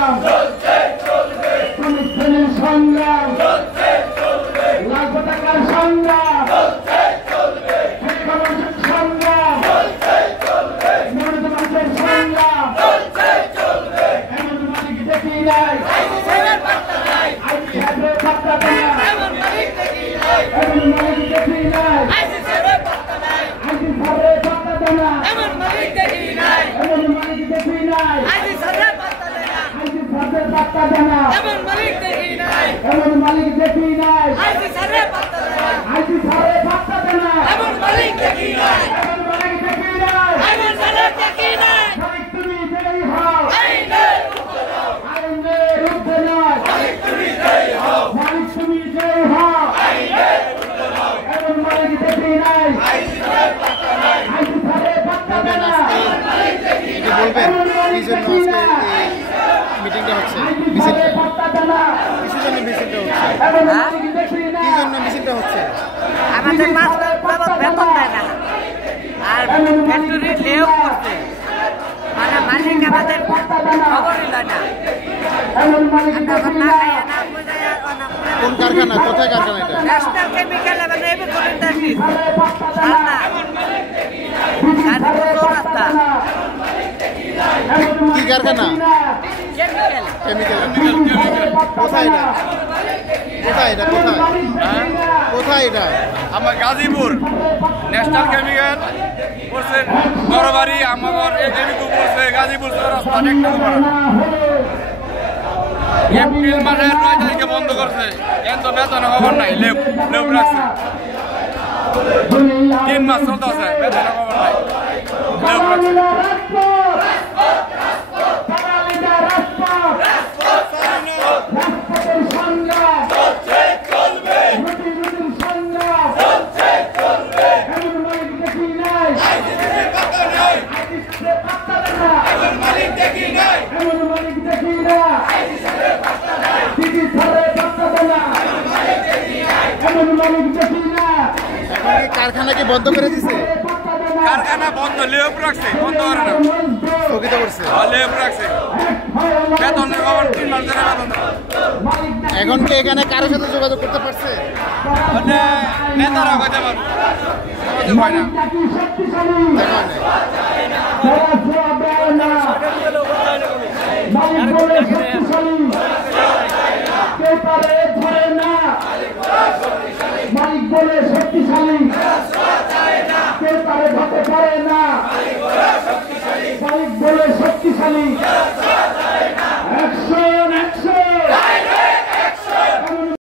সংগ্রাম শ্রমিক সংগ্রাম লাখ টাকার সংগ্রাম সংগ্রাম মনোনীত মানুষের সংগ্রাম এমন মালিক দেখি নাই এমন মালিক দেখি নাই এমন মালিক দেখি নাই এমন মালিক দেখি নাই এমন মালিক দেখি নাই এমন মালিক দেখি নাই এমন মালিক দেখি নাই এমন মালিক দেখি নাই তুমি জয় হও আইনের রুদ্ধ নয় মালিক তুমি জয় হও এমন মালিক দেখি নাই মিটিংটা হচ্ছে মিছিলটা হচ্ছে আমাদের মাছ বেতন দেয় না আর ফ্যাক্টরি লেও করছে মানে মালিক আমাদের খবরই দেয় না কোন কারখানা কোথায় কারখানা এটা ন্যাশনাল কেমিক্যাল এবং রেভিনিউ ইন্ডাস্ট্রি রাস্তা কি কারখানা কেমিক্যাল কোথায় এটা কোথায় এটা কোথায় এটা আমার গাজীপুর ন্যাশনাল কেমিক্যাল করছে বড়বাড়ি আমার কেমিক্যাল করছে গাজীপুর রাস্তা এপ্রিল মাসের 9 তারিখে বন্ধ করছে কিন্তু বেতন খবর নাই লেপ রাখছে 3 মাস চলতেছে বেতন খবর নাই লেপ রাখছে কারখানা কি বন্ধ করে দিছে কারখানা বন্ধ লেপ রাখছে বন্ধ করে না স্থগিত করছে লেপ রাখছে বেতনের খবর 3 মাস ধরে বেতন এখন কি এখানে কারোর সাথে যোগাযোগ করতে পারছে মানে নেতারা কইতে পারবো হয় না মালিক বলে শক্তিশালী কেউ তারে ধরতে পারে না মালিক বলে শক্তিশালী